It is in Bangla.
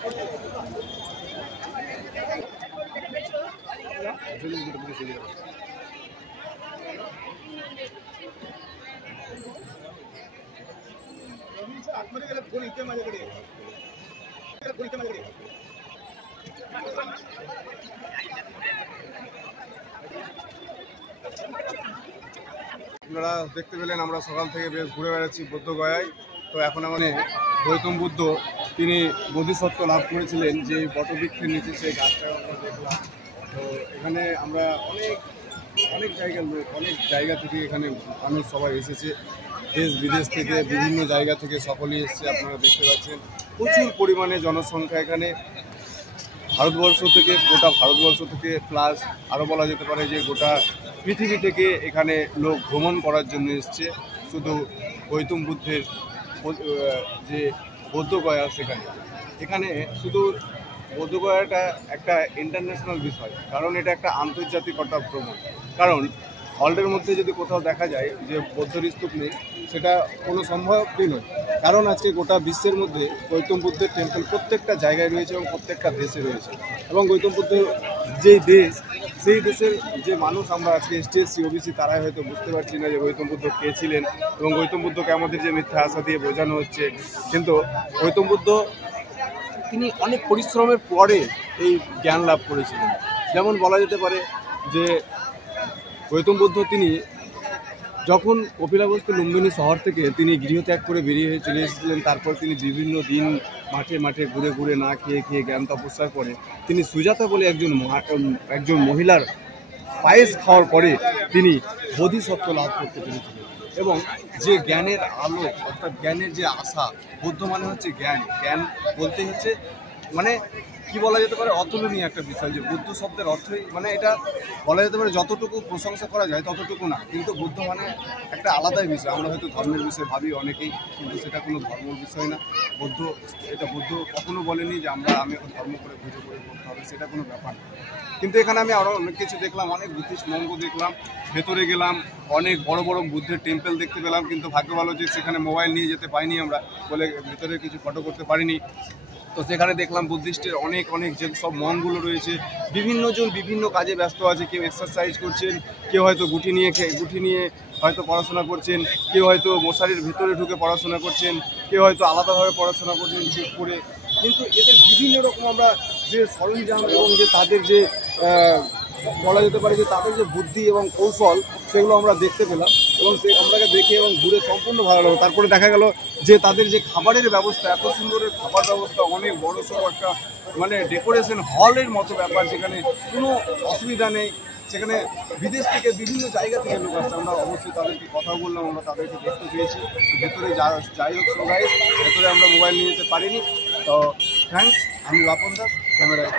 আপনারা দেখতে পেলেন আমরা সকাল থেকে বেশ ঘুরে বেড়াচ্ছি বুদ্ধগয়ায়। তো এখন আমাদের গৌতম বুদ্ধ তিনি বোধিসত্ত্ব লাভ করেছিলেন যে বটবৃক্ষের নিচে সেই গাছটাকে আমরা দেখলাম। তো এখানে আমরা অনেক জায়গার লোক, অনেক জায়গা থেকে এখানে মানুষ সবাই এসেছে, দেশ বিদেশ থেকে বিভিন্ন জায়গা থেকে সকলেই এসেছে। আপনারা দেখতে পাচ্ছেন প্রচুর পরিমাণে জনসংখ্যা এখানে, ভারতবর্ষ থেকে, গোটা ভারতবর্ষ থেকে, প্লাস আরও বলা যেতে পারে যে গোটা পৃথিবী থেকে এখানে লোক ভ্রমণ করার জন্য এসছে। শুধু গৌতম বুদ্ধের যে বৌদ্ধগয়া এখানে শুধু বৌদ্ধগয়াটা একটা ইন্টারন্যাশনাল বিষয়, কারণ এটা একটা আন্তর্জাতিক ভ্রমণ। কারণ ওয়ার্ল্ডের মধ্যে যদি কোথাও দেখা যায় যে বৌদ্ধর স্তূপ নেই, সেটা কোনো সম্ভবই নয়। কারণ আজকে গোটা বিশ্বের মধ্যে গৌতম বুদ্ধের টেম্পল প্রত্যেকটা জায়গায় রয়েছে এবং প্রত্যেকটা দেশে রয়েছে। এবং গৌতম বুদ্ধের যেই দেশ, সেই দেশের যে মানুষ আমরা আজকে এসটিএসসি ওবিসি তারাই হয়তো বুঝতে পারছি না যে গৌতম বুদ্ধ কে ছিলেন এবং গৌতম বুদ্ধকে আমাদের যে মিথ্যা আশা দিয়ে বোঝানো হচ্ছে। কিন্তু গৌতম বুদ্ধ তিনি অনেক পরিশ্রমের পরে এই জ্ঞান লাভ করেছিলেন। যেমন বলা যেতে পারে যে গৌতম বুদ্ধ তিনি যখন কপিলাবস্তু লুম্বিনী শহর থেকে তিনি গৃহত্যাগ করে বেরিয়ে চলে এসেছিলেন, তারপর তিনি বিভিন্ন দিন মাঠে মাঠে ঘুরে ঘুরে না খেয়ে খেয়ে জ্ঞান তপস্যার পরে তিনি সুজাতা বলে একজন মহিলার পায়েস খাওয়ার পরে তিনি বোধিসত্ত্ব লাভ করতে পেরেছিলেন। এবং যে জ্ঞানের আলো, অর্থাৎ জ্ঞানের যে আশা, বুদ্ধ মানে হচ্ছে জ্ঞান। জ্ঞান বলতে হচ্ছে মানে কি বলা যেতে পারে অতুলনীয় একটা বিষয়। যে বুদ্ধ শব্দের অর্থই মানে এটা বলা যেতে পারে যতটুকু প্রশংসা করা যায় ততটুকু না, কিন্তু বুদ্ধ মানে একটা আলাদাই বিষয়। আমরা হয়তো ধর্মের বিষয়ে ভাবি অনেকেই, কিন্তু সেটা কোনো ধর্মের বিষয় না। বুদ্ধ কখনো বলেনি যে আমি এখন ধর্ম করে পুজো করে করতে হবে, সেটা কোনো ব্যাপার না। কিন্তু এখানে আমি আরও অনেক কিছু দেখলাম, অনেক বুদ্ধিস্ট মঙ্গ দেখলাম, ভেতরে গেলাম, অনেক বড় বড় বুদ্ধের টেম্পল দেখতে পেলাম। কিন্তু ভাগ্য ভালো যে সেখানে মোবাইল নিয়ে যেতে পারিনি আমরা, বলে ভেতরে কিছু ফটো করতে পারিনি। তো সেখানে দেখলাম বুদ্ধিস্টের অনেক যে সব মনগুলো রয়েছে, বিভিন্ন জন বিভিন্ন কাজে ব্যস্ত আছে। কেউ এক্সারসাইজ করছেন, কেউ হয়তো গুটি নিয়ে হয়তো পড়াশোনা করছেন, কেউ হয়তো মশারির ভেতরে ঢুকে পড়াশোনা করছেন, কেউ হয়তো আলাদাভাবে পড়াশোনা করছেন ঠিক করে। কিন্তু এদের বিভিন্ন রকম আমরা যে সরঞ্জাম এবং যে তাদের যে বলা যেতে পারে যে তাদের যে বুদ্ধি এবং কৌশল, সেগুলো আমরা দেখতে পেলাম এবং আমরাকে দেখে এবং ঘুরে সম্পূর্ণ ভালো লাগলো। তারপরে দেখা গেল যে তাদের যে খাবারের ব্যবস্থা, এত সুন্দরের খাবার ব্যবস্থা, অনেক বড় সড়ো একটা মানে ডেকোরেশন হলের মতো ব্যাপার, যেখানে কোনো অসুবিধা নেই। সেখানে বিদেশ থেকে বিভিন্ন জায়গা থেকে লোক আসছে। আমরা অবশ্যই তাদেরকে কথা বললাম, আমরা তাদেরকে দেখতে পেয়েছি। ভেতরে যাই হোক সবাই ভেতরে আমরা মোবাইল নিয়ে যেতে পারিনি। তো থ্যাঙ্কস। আমি বাপন দাস, ক্যামেরায়।